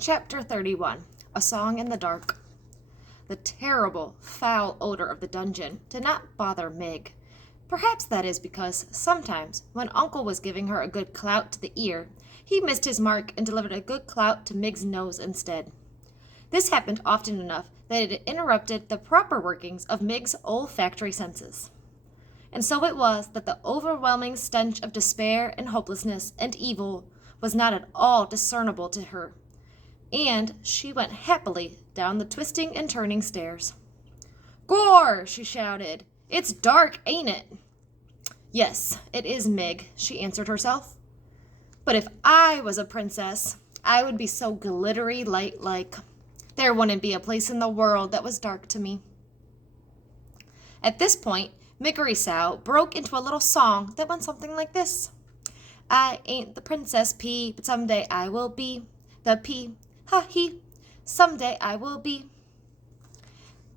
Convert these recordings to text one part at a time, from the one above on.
Chapter 31. A Song in the Dark. The terrible, foul odor of the dungeon did not bother Mig. Perhaps that is because sometimes, when Uncle was giving her a good clout to the ear, he missed his mark and delivered a good clout to Mig's nose instead. This happened often enough that it interrupted the proper workings of Mig's olfactory senses. And so it was that the overwhelming stench of despair and hopelessness and evil was not at all discernible to her, and she went happily down the twisting and turning stairs. "Gore!" she shouted. "It's dark, ain't it?" "Yes, it is, Mig," she answered herself. "But if I was a princess, I would be so glittery light-like. There wouldn't be a place in the world that was dark to me." At this point, Miggery Sow broke into a little song that went something like this. "I ain't the Princess P, but someday I will be the P. Ha he, someday I will be."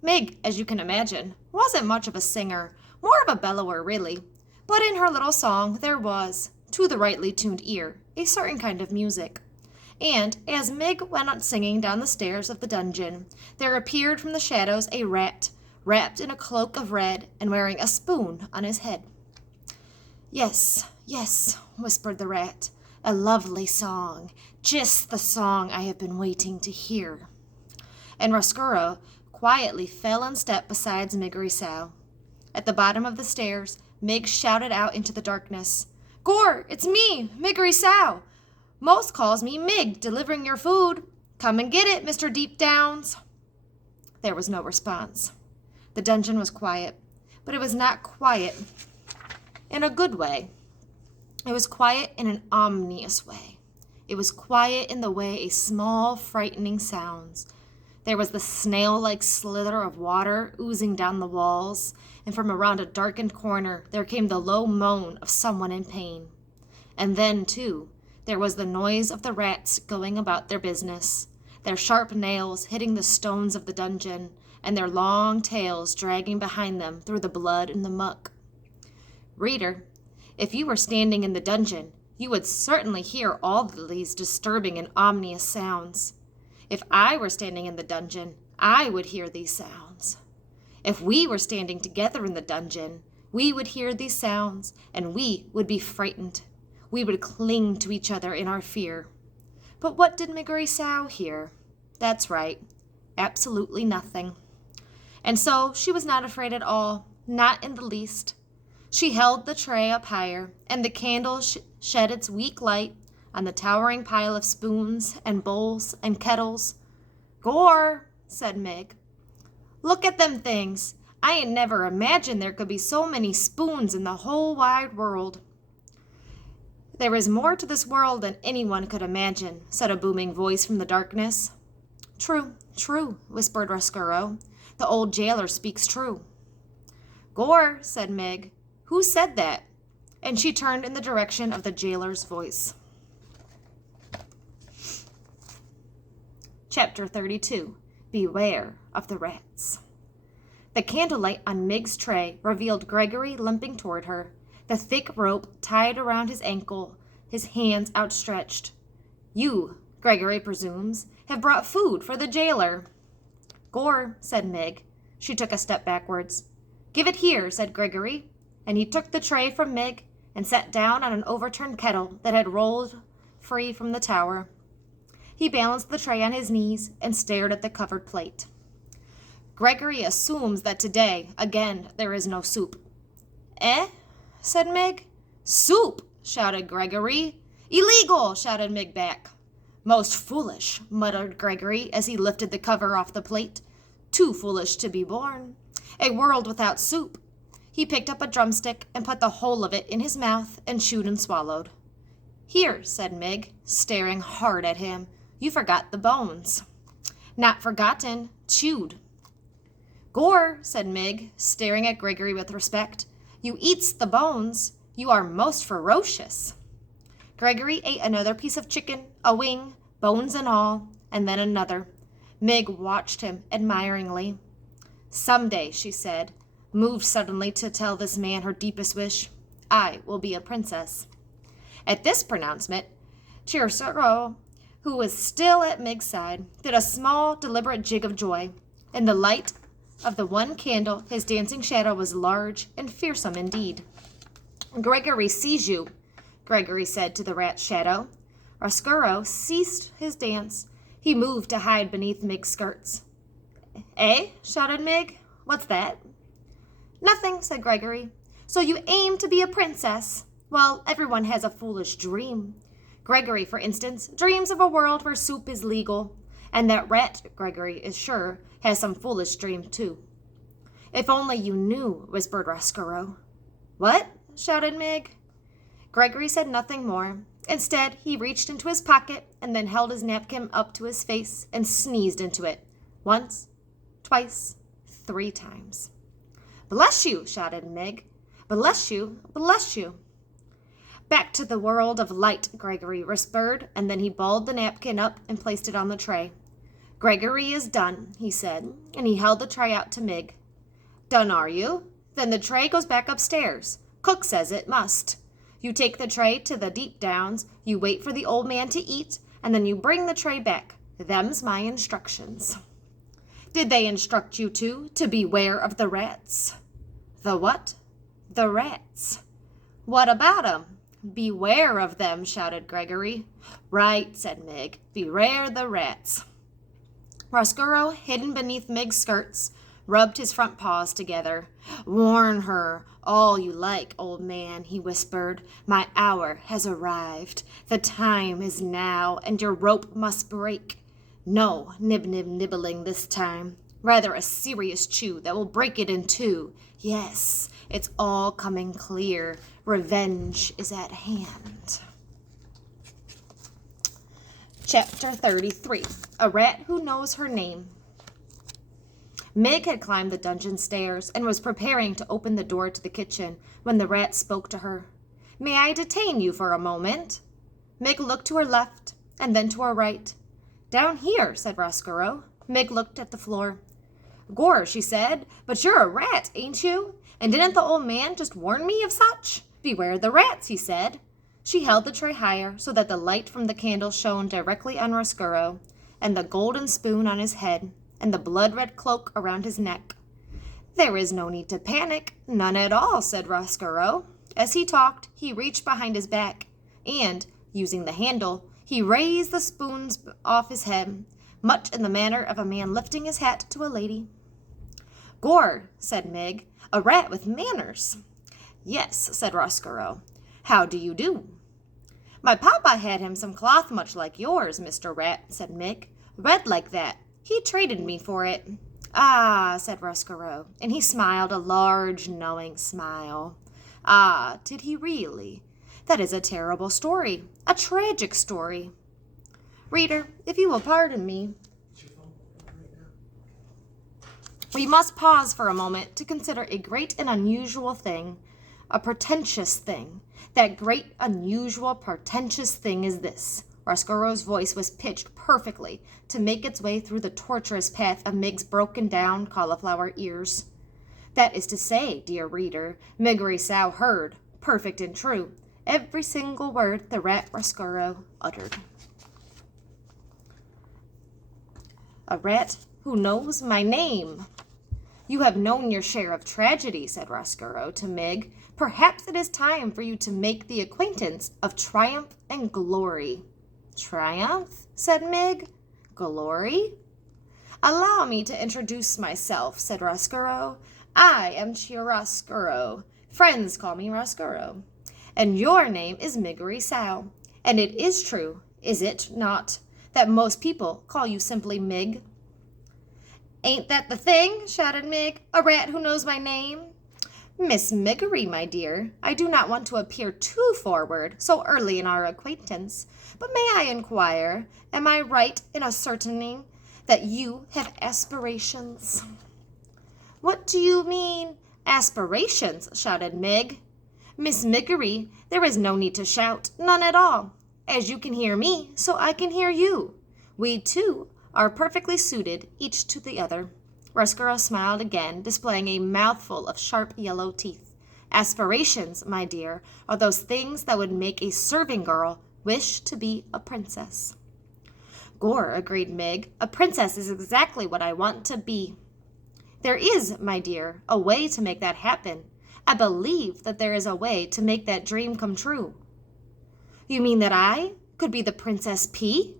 Mig, as you can imagine, wasn't much of a singer, more of a bellower really, but in her little song there was, to the rightly tuned ear, a certain kind of music. And as Mig went on singing down the stairs of the dungeon, there appeared from the shadows a rat, wrapped in a cloak of red and wearing a spoon on his head. "Yes, yes," whispered the rat, "a lovely song, just the song I have been waiting to hear." And Roscuro quietly fell in step beside Miggery Sow. At the bottom of the stairs, Mig shouted out into the darkness, "Gore, it's me, Miggery Sow. Most calls me Mig, delivering your food. Come and get it, Mr. Deep Downs." There was no response. The dungeon was quiet, but it was not quiet in a good way. It was quiet in an ominous way. It was quiet in the way a small, frightening sounds. There was the snail-like slither of water oozing down the walls, and from around a darkened corner there came the low moan of someone in pain. And then, too, there was the noise of the rats going about their business, their sharp nails hitting the stones of the dungeon, and their long tails dragging behind them through the blood and the muck. Reader, if you were standing in the dungeon, you would certainly hear all these disturbing and ominous sounds. If I were standing in the dungeon, I would hear these sounds. If we were standing together in the dungeon, we would hear these sounds, and we would be frightened. We would cling to each other in our fear. But what did Miggery Sow hear? That's right, absolutely nothing. And so she was not afraid at all, not in the least. She held the tray up higher, and the candle shed its weak light on the towering pile of spoons and bowls and kettles. "Gore," said Mig, "look at them things. I ain't never imagined there could be so many spoons in the whole wide world." "There is more to this world than anyone could imagine," said a booming voice from the darkness. "True, true," whispered Roscuro. "The old jailer speaks true." "Gore," said Mig, "who said that?" And she turned in the direction of the jailer's voice. Chapter 32. Beware of the Rats. The candlelight on Mig's tray revealed Gregory limping toward her, the thick rope tied around his ankle, his hands outstretched. "You, Gregory presumes, have brought food for the jailer." "Gore," said Mig. She took a step backwards. "Give it here," said Gregory, and he took the tray from Mig and sat down on an overturned kettle that had rolled free from the tower. He balanced the tray on his knees and stared at the covered plate. "Gregory assumes that today, again, there is no soup." "Eh?" said Mig. "Soup!" shouted Gregory. "Illegal!" shouted Mig back. "Most foolish," muttered Gregory as he lifted the cover off the plate. "Too foolish to be born. A world without soup." He picked up a drumstick and put the whole of it in his mouth and chewed and swallowed. "Here," said Mig, staring hard at him. "You forgot the bones." "Not forgotten, chewed." "Gore," said Mig, staring at Gregory with respect. "You eats the bones. You are most ferocious." Gregory ate another piece of chicken, a wing, bones and all, and then another. Mig watched him admiringly. "Someday," she said, moved suddenly to tell this man her deepest wish, "I will be a princess." At this pronouncement, Roscuro who was still at Meg's side, did a small, deliberate jig of joy. In the light of the one candle, his dancing shadow was large and fearsome indeed. "Gregory sees you," Gregory said to the rat's shadow. Roscuro ceased his dance. He moved to hide beneath Meg's skirts. "Eh?" shouted Meg. "What's that?" "Nothing," said Gregory. "So you aim to be a princess? Well, everyone has a foolish dream. Gregory, for instance, dreams of a world where soup is legal. And that rat, Gregory is sure, has some foolish dream, too." "If only you knew," whispered Roscuro. "What?" shouted Meg. Gregory said nothing more. Instead, he reached into his pocket and then held his napkin up to his face and sneezed into it. Once, twice, 3 times. "Bless you!" shouted Meg. "Bless you! Bless you!" "Back to the world of light," Gregory whispered, and then he balled the napkin up and placed it on the tray. "Gregory is done," he said, and he held the tray out to Meg. "Done, are you? Then the tray goes back upstairs. Cook says it must. You take the tray to the deep downs, you wait for the old man to eat, and then you bring the tray back. Them's my instructions." "Did they instruct you, too, to beware of the rats?" "The what?" "The rats." "What about 'em?" "Beware of them," shouted Gregory. "Right," said Meg. "Beware the rats." Roscuro, hidden beneath Meg's skirts, rubbed his front paws together. "Warn her all you like, old man," he whispered. "My hour has arrived. The time is now, and your rope must break. No nibbling this time. Rather a serious chew that will break it in 2. Yes, it's all coming clear. Revenge is at hand." Chapter 33. A Rat Who Knows Her Name. Meg had climbed the dungeon stairs and was preparing to open the door to the kitchen when the rat spoke to her. "May I detain you for a moment?" Meg looked to her left and then to her right. "Down here," said Roscuro. Meg looked at the floor. "Gore," she said, "but you're a rat, ain't you? And didn't the old man just warn me of such? Beware the rats, he said." She held the tray higher so that the light from the candle shone directly on Roscuro, and the golden spoon on his head, and the blood-red cloak around his neck. "There is no need to panic, none at all," said Roscuro. As he talked, he reached behind his back, and, using the handle, he raised the spoons off his head, much in the manner of a man lifting his hat to a lady. "Gore," said Meg, "a rat with manners." "Yes," said Roscuro. "How do you do?" "My papa had him some cloth much like yours, Mr. Rat," said Meg, "red like that. He traded me for it." "Ah," said Roscuro, and he smiled a large, knowing smile. "Ah, did he really? That is a terrible story, a tragic story." Reader, if you will pardon me, we must pause for a moment to consider a great and unusual thing, a portentous thing. That great, unusual, portentous thing is this. Roscuro's voice was pitched perfectly to make its way through the tortuous path of Meg's broken-down cauliflower ears. That is to say, dear reader, Miggery Sow heard, perfect and true, every single word the rat Roscuro uttered. "A rat who knows my name." "You have known your share of tragedy," said Roscuro to Meg. "Perhaps it is time for you to make the acquaintance of triumph and glory." "Triumph?" said Meg. "Glory?" "Allow me to introduce myself," said Roscuro. "I am Chiaroscuro. Friends call me Roscuro. And your name is Miggery Sow. And it is true, is it not, that most people call you simply Mig?" "Ain't that the thing?" shouted Meg. "A rat who knows my name?" "Miss Miggery, my dear, I do not want to appear too forward so early in our acquaintance, but may I inquire, am I right in ascertaining that you have aspirations?" "What do you mean, aspirations?" shouted Meg. "Miss Miggery, there is no need to shout, none at all. As you can hear me, so I can hear you. We, too, are perfectly suited, each to the other." Roscuro smiled again, displaying a mouthful of sharp yellow teeth. "Aspirations, my dear, are those things that would make a serving girl wish to be a princess." Gore, agreed Mig. A princess is exactly what I want to be. There is, my dear, a way to make that happen. I believe that there is a way to make that dream come true. You mean that I could be the Princess P?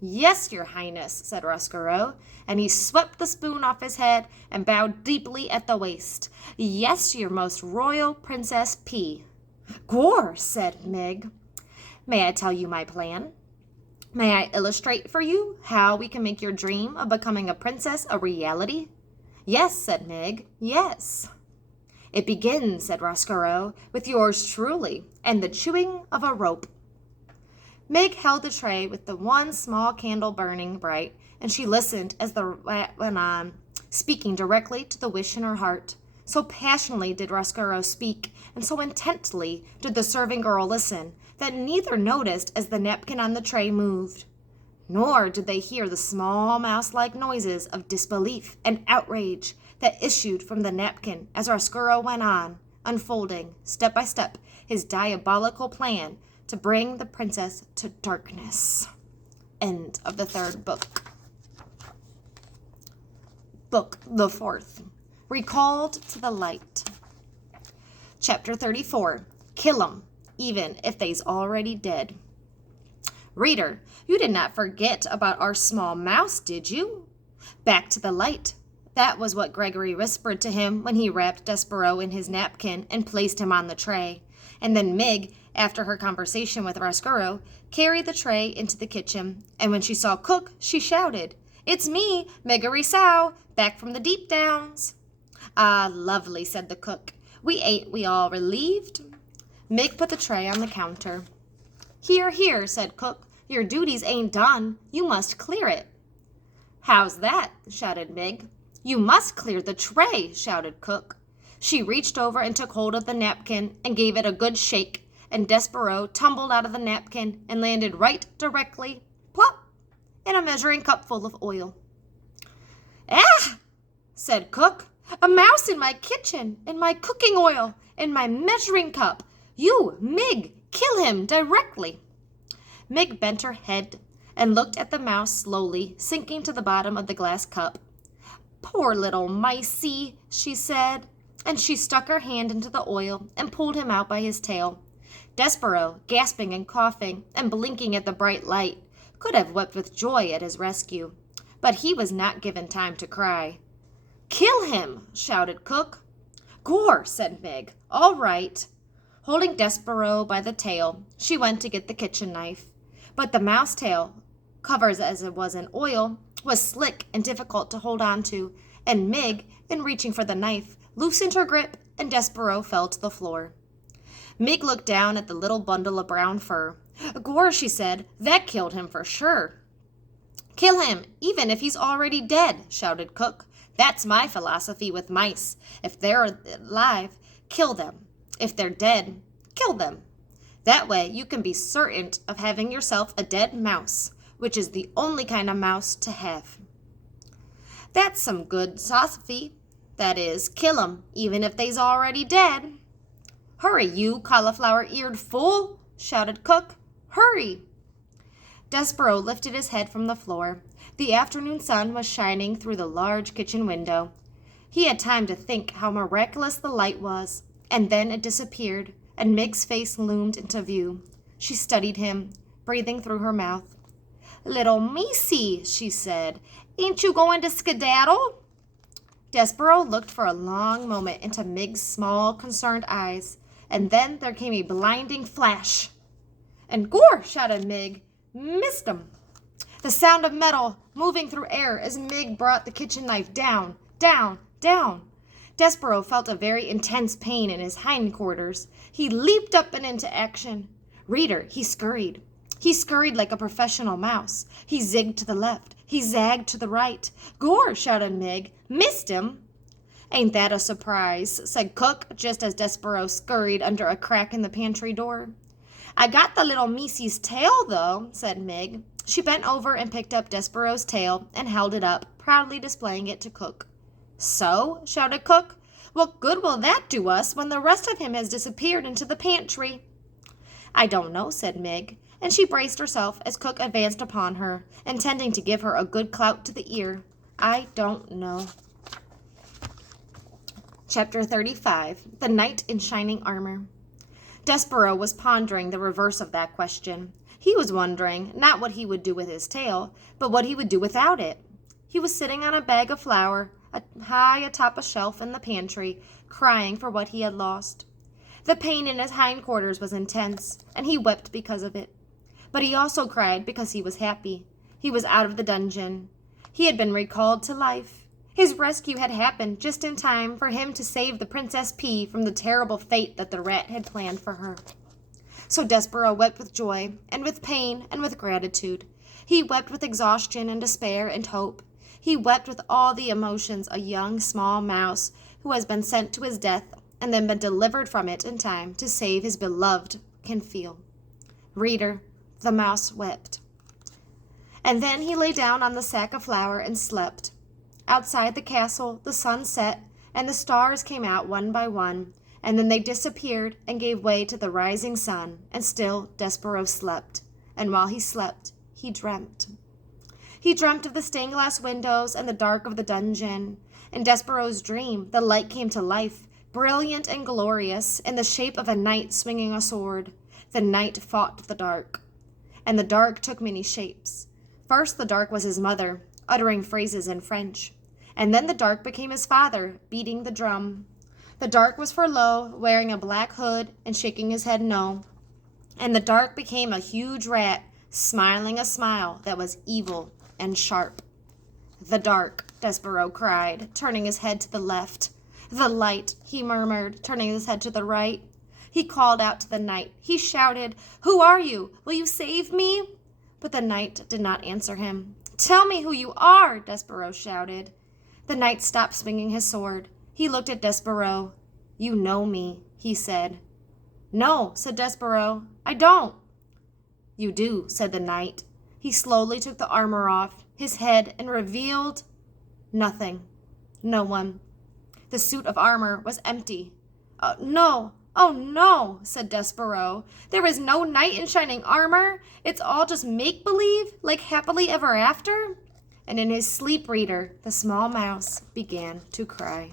Yes, your highness, said Roscoe, and he swept the spoon off his head and bowed deeply at the waist. Yes, your most royal Princess P. Gore, said Mig. May I tell you my plan? May I illustrate for you how we can make your dream of becoming a princess a reality? Yes, said Mig, yes. It begins, said Roscoe, with yours truly and the chewing of a rope. Meg held the tray with the one small candle burning bright, and she listened as the rat went on, speaking directly to the wish in her heart. So passionately did Roscoe speak, and so intently did the serving girl listen, that neither noticed as the napkin on the tray moved. Nor did they hear the small mouse-like noises of disbelief and outrage that issued from the napkin as Roscoe went on, unfolding, step by step, his diabolical plan to bring the princess to darkness. End of the third book. Book the fourth. Recalled to the light. Chapter 34. Kill 'em, even if they's already dead. Reader, you did not forget about our small mouse, did you? Back to the light. That was what Gregory whispered to him when he wrapped Despereaux in his napkin and placed him on the tray. And then Mig, after her conversation with Roscoe, carried the tray into the kitchen, and when she saw Cook, she shouted, "It's me, Meggery Sow, back from the deep downs." "Ah, lovely," said the cook. Ain't we all relieved?" Mig put the tray on the counter. "Here, here," said Cook. "Your duties ain't done. You must clear it." "How's that?" shouted Mig. "You must clear the tray," shouted Cook. She reached over and took hold of the napkin and gave it a good shake, and Despereaux tumbled out of the napkin and landed right directly, plop, in a measuring cup full of oil. "Ah!" said Cook. "A mouse in my kitchen, in my cooking oil, in my measuring cup. You, Mig, kill him directly." Mig bent her head and looked at the mouse slowly, sinking to the bottom of the glass cup. "Poor little micey," she said, and she stuck her hand into the oil and pulled him out by his tail. Despereaux, gasping and coughing and blinking at the bright light, could have wept with joy at his rescue, but he was not given time to cry. "Kill him!" shouted Cook. "Gore," said Mig. "All right." Holding Despereaux by the tail, she went to get the kitchen knife. But the mouse tail, covered as it was in oil, was slick and difficult to hold on to, and Mig, in reaching for the knife, loosened her grip, and Despereaux fell to the floor. Mig looked down at the little bundle of brown fur. "Gore," she said, "that killed him for sure." "Kill him, even if he's already dead," shouted Cook. "That's my philosophy with mice. If they're alive, kill them. If they're dead, kill them. That way you can be certain of having yourself a dead mouse, which is the only kind of mouse to have." "That's some good philosophy. That is, kill 'em, even if they's already dead." "Hurry, you cauliflower-eared fool!" shouted Cook. "Hurry!" Despereaux lifted his head from the floor. The afternoon sun was shining through the large kitchen window. He had time to think how miraculous the light was, and then it disappeared, and Mig's face loomed into view. She studied him, breathing through her mouth. "Little Missy," she said, "ain't you going to skedaddle?" Despereaux looked for a long moment into Mig's small, concerned eyes, and then there came a blinding flash. "And Gore!" shouted Mig. "Missed him!" The sound of metal moving through air as Mig brought the kitchen knife down, down, down. Despereaux felt a very intense pain in his hindquarters. He leaped up and into action. Reader, he scurried. He scurried like a professional mouse. He zigged to the left. He zagged to the right. "Gore!" shouted Mig. "Missed him!" "Ain't that a surprise?" said Cook, just as Despereaux scurried under a crack in the pantry door. "I got the little Missy's tail, though," said Mig. She bent over and picked up Despereaux's tail and held it up, proudly displaying it to Cook. "So?" shouted Cook. "What good will that do us when the rest of him has disappeared into the pantry?" "I don't know," said Mig. and she braced herself as Cook advanced upon her, intending to give her a good clout to the ear. I don't know. Chapter 35. The Knight in Shining Armor. Despereaux was pondering the reverse of that question. He was wondering not what he would do with his tail, but what he would do without it. He was sitting on a bag of flour, high atop a shelf in the pantry, crying for what he had lost. The pain in his hindquarters was intense, and he wept because of it. But he also cried because he was happy. He was out of the dungeon. He had been recalled to life. His rescue had happened just in time for him to save the Princess P from the terrible fate that the rat had planned for her. So Despereaux wept with joy, and with pain, and with gratitude. He wept with exhaustion and despair and hope. He wept with all the emotions a young small mouse who has been sent to his death and then been delivered from it in time to save his beloved can feel. Reader, the mouse wept. And then he lay down on the sack of flour and slept. Outside the castle, the sun set, and the stars came out one by one, and then they disappeared and gave way to the rising sun, and still Despereaux slept. And while he slept, he dreamt. He dreamt of the stained-glass windows and the dark of the dungeon. In Despereaux's dream, the light came to life, brilliant and glorious, in the shape of a knight swinging a sword. The knight fought the dark, and the dark took many shapes. First, the dark was his mother, uttering phrases in French, and then the dark became his father, beating the drum. The dark was Furlough, wearing a black hood and shaking his head no, and the dark became a huge rat, smiling a smile that was evil and sharp. The dark, Despereaux cried, turning his head to the left. The light, he murmured, turning his head to the right. He called out to the knight. He shouted, "Who are you? Will you save me?" But the knight did not answer him. "Tell me who you are," Despereaux shouted. The knight stopped swinging his sword. He looked at Despereaux. "You know me," he said. "No," said Despereaux, "I don't." "You do," said the knight. He slowly took the armor off his head and revealed nothing. No one. The suit of armor was empty. "No, oh no," said Despereaux. "There is no knight in shining armor. It's all just make-believe, like happily ever after." And in his sleep, reader, the small mouse began to cry.